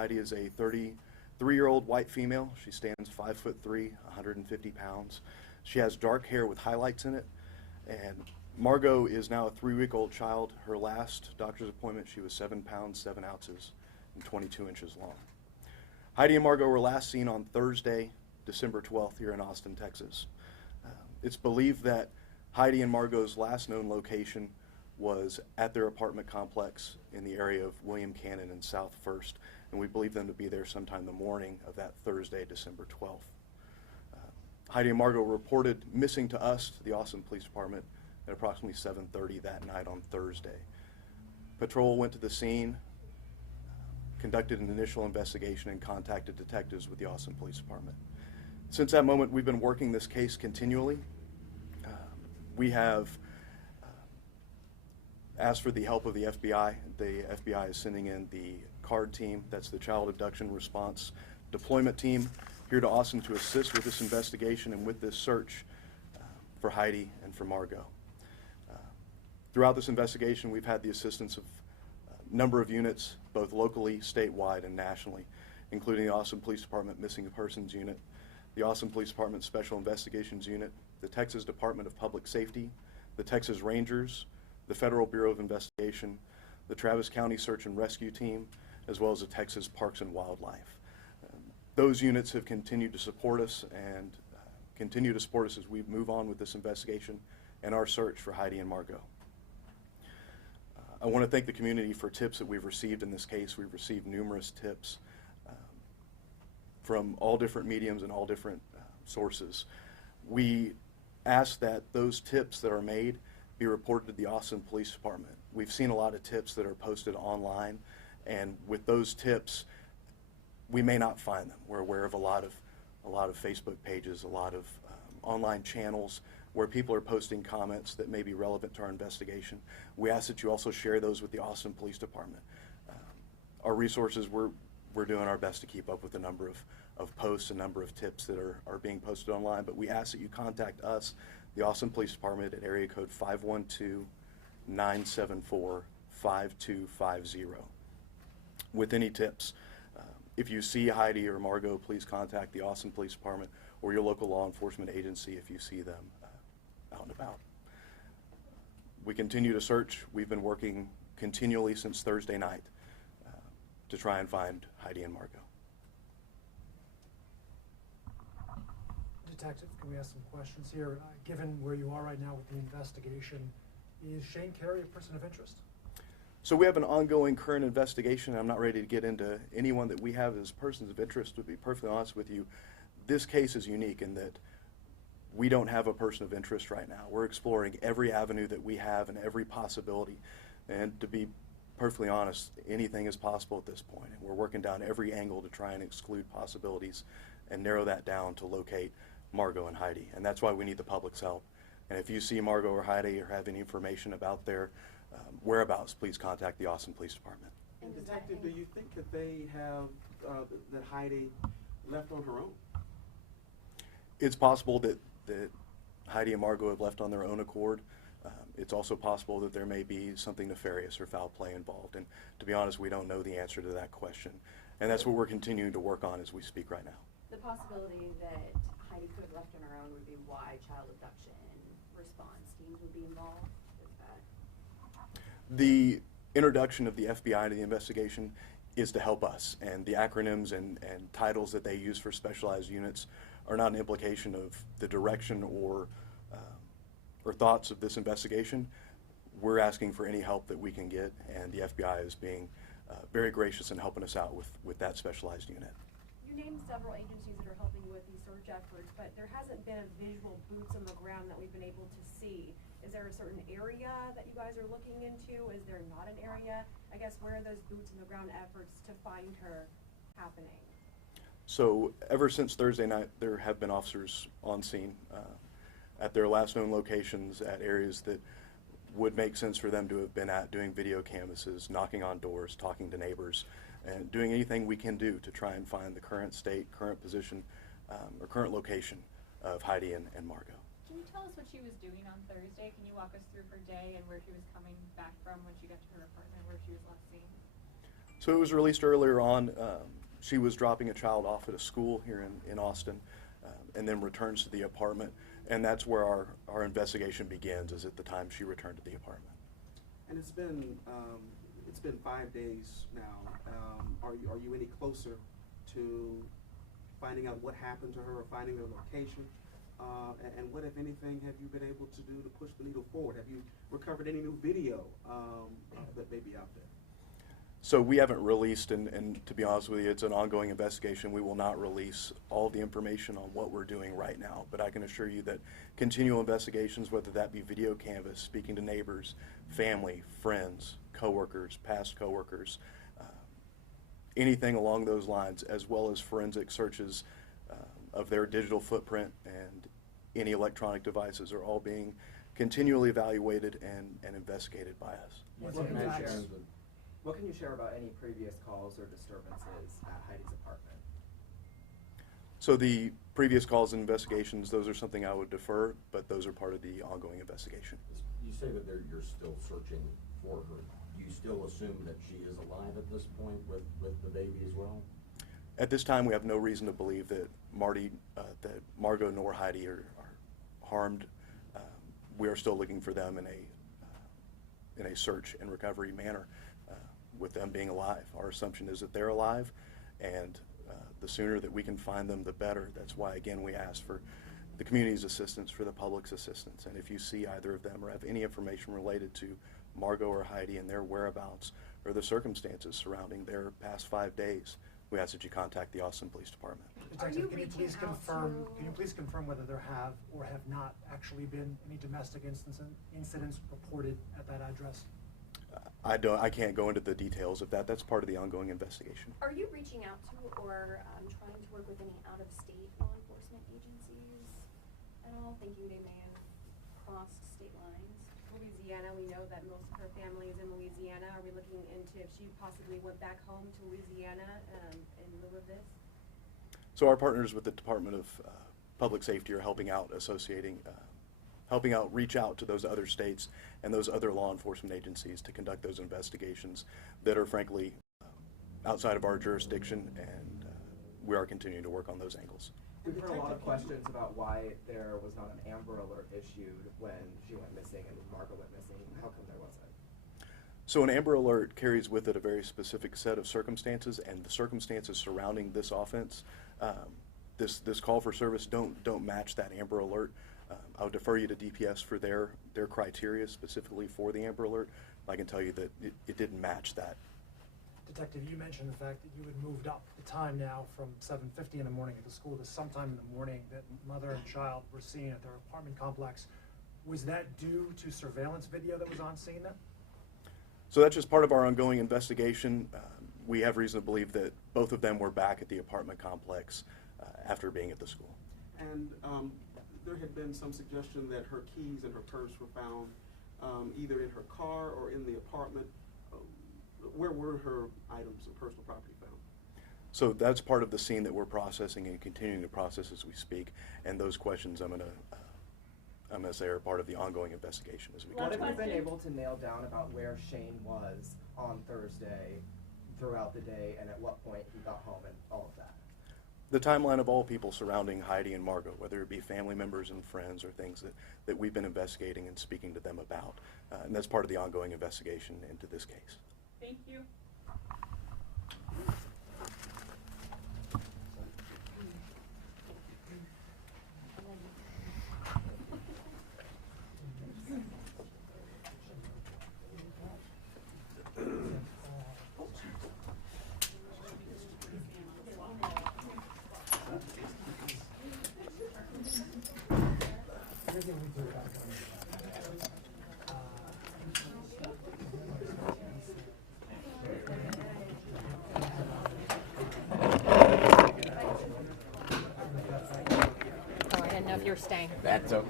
Heidi is a 33-year-old white female. She stands 5'3", 150 pounds. She has dark hair with highlights in it. And Margot is now a 3-week-old child. Her last doctor's appointment, she was 7 pounds, 7 ounces, and 22 inches long. Heidi and Margot were last seen on Thursday, December 12th, here in Austin, Texas. It's believed that Heidi and Margot's last known location was at their apartment complex in the area of William Cannon and South First, and we believe them to be there sometime the morning of that Thursday, December 12th. Heidi and Margot were reported missing to us, to the Austin Police Department, at approximately 7:30 that night on Thursday. Patrol went to the scene, conducted an initial investigation, and contacted detectives with the Austin Police Department. Since that moment, we've been working this case continually. We have asked for the help of the FBI. The FBI is sending in the CARD team, that's the Child Abduction Response Deployment Team, here to Austin to assist with this investigation and with this search for Heidi and for Margot. Throughout this investigation, we've had the assistance of a number of units, both locally, statewide, and nationally, including the Austin Police Department Missing Persons Unit, the Austin Police Department Special Investigations Unit, the Texas Department of Public Safety, the Texas Rangers, the Federal Bureau of Investigation, the Travis County Search and Rescue Team, as well as the Texas Parks and Wildlife. Those units have continued to support us and continue to support us as we move on with this investigation and our search for Heidi and Margot. I want to thank the community for tips that we've received in this case. We've received numerous tips from all different mediums and all different sources. We ask that those tips that are made be reported to the Austin Police Department. We've seen a lot of tips that are posted online, and with those tips, we may not find them. We're aware of a lot of Facebook pages, a lot of online channels where people are posting comments that may be relevant to our investigation. We ask that you also share those with the Austin Police Department. Our resources, we're doing our best to keep up with the number of posts, a number of tips that are being posted online, but we ask that you contact us, the Austin Police Department, at area code 512-974-5250 with any tips. If you see Heidi or Margot, please contact the Austin Police Department or your local law enforcement agency if you see them out and about. We continue to search. We've been working continually since Thursday night to try and find Heidi and Margot. Detective, can we ask some questions here? Given where you are right now with the investigation, is Shane Carey a person of interest? So we have an ongoing current investigation. I'm not ready to get into anyone that we have as persons of interest. To be perfectly honest with you, this case is unique in that we don't have a person of interest right now. We're exploring every avenue that we have and every possibility. And to be perfectly honest, anything is possible at this point. And we're working down every angle to try and exclude possibilities and narrow that down to locate Margot and Heidi. And that's why we need the public's help. And if you see Margot or Heidi or have any information about their whereabouts, please contact the Austin Police Department. And Detective, do you think that they have, that Heidi left on her own? It's possible that Heidi and Margot have left on their own accord. It's also possible that there may be something nefarious or foul play involved. And to be honest, we don't know the answer to that question. And that's what we're continuing to work on as we speak right now. The possibility that Heidi could have left on her own would be why child abduction response teams would be involved with that. The introduction of the FBI to the investigation is to help us, and the acronyms and titles that they use for specialized units are not an implication of the direction or thoughts of this investigation. We're asking for any help that we can get, and the FBI is being very gracious in helping us out with that specialized unit. You named several agencies that are helping with these search efforts, but there hasn't been a visual boots on the ground that we've been able to see. Is there a certain area that you guys are looking into? Is there not an area? I guess where are those boots on the ground efforts to find her happening? So ever since Thursday night, there have been officers on scene at their last known locations, at areas that would make sense for them to have been at, doing video canvasses, knocking on doors, talking to neighbors, and doing anything we can do to try and find the current state, current position, or current location of Heidi and Margot. Can you tell us what she was doing on Thursday? Can you walk us through her day and where she was coming back from when she got to her apartment, where she was last seen? So it was released earlier on She was dropping a child off at a school here in Austin, and then returns to the apartment, and that's where our investigation begins, is at the time she returned to the apartment. And it's been 5 days now. Are you any closer to finding out what happened to her or finding her location? And what, if anything, have you been able to do to push the needle forward? Have you recovered any new video that may be out there? So we haven't released, and to be honest with you, it's an ongoing investigation. We will not release all the information on what we're doing right now, but I can assure you that continual investigations, whether that be video canvas, speaking to neighbors, family, friends, coworkers, past coworkers, anything along those lines, as well as forensic searches of their digital footprint and any electronic devices, are all being continually evaluated and investigated by us. What's What the can you facts? share- What can you share about any previous calls or disturbances at Heidi's apartment? So the previous calls and investigations, those are something I would defer, but those are part of the ongoing investigation. You say that you're still searching for her. Do you still assume that she is alive at this point with the baby as well? At this time, we have no reason to believe that that Margot nor Heidi are harmed. We are still looking for them in a search and recovery manner, with them being alive. Our assumption is that they're alive, and the sooner that we can find them, the better. That's why, again, we ask for the community's assistance, for the public's assistance. And if you see either of them or have any information related to Margot or Heidi and their whereabouts or the circumstances surrounding their past 5 days, we ask that you contact the Austin Police Department. Detective, you can you reaching please out confirm, to- can you please confirm whether there have or have not actually been any domestic incidents reported at that address? I can't go into the details of that. That's part of the ongoing investigation. Are you reaching out to or trying to work with any out-of-state law enforcement agencies at all? Thinking they may have crossed state lines? Louisiana, we know that most of her family is in Louisiana. Are we looking into if she possibly went back home to Louisiana in lieu of this? So our partners with the Department of Public Safety are helping out, reach out to those other states and those other law enforcement agencies to conduct those investigations that are frankly outside of our jurisdiction, and we are continuing to work on those angles. We've heard a lot of questions about why there was not an Amber Alert issued when she went missing and Margot went missing. How come there wasn't? So an Amber Alert carries with it a very specific set of circumstances, and the circumstances surrounding this offense, this call for service don't match that Amber Alert. I would defer you to DPS for their criteria specifically for the Amber Alert. I can tell you that it didn't match that. Detective, you mentioned the fact that you had moved up the time now from 7:50 in the morning at the school to sometime in the morning that mother and child were seen at their apartment complex. Was that due to surveillance video that was on scene then? So that's just part of our ongoing investigation. We have reason to believe that both of them were back at the apartment complex after being at the school. And there had been some suggestion that her keys and her purse were found either in her car or in the apartment. Where were her items of personal property found? So that's part of the scene that we're processing and continuing to process as we speak. And those questions I'm gonna say are part of the ongoing investigation as we What continue. have you been able to nail down about where Shane was on Thursday throughout the day and at what point he got home and all of that? The timeline of all people surrounding Heidi and Margot, whether it be family members and friends or things that we've been investigating and speaking to them about. And that's part of the ongoing investigation into this case. Thank you. Oh, I didn't know if you were staying. That's okay.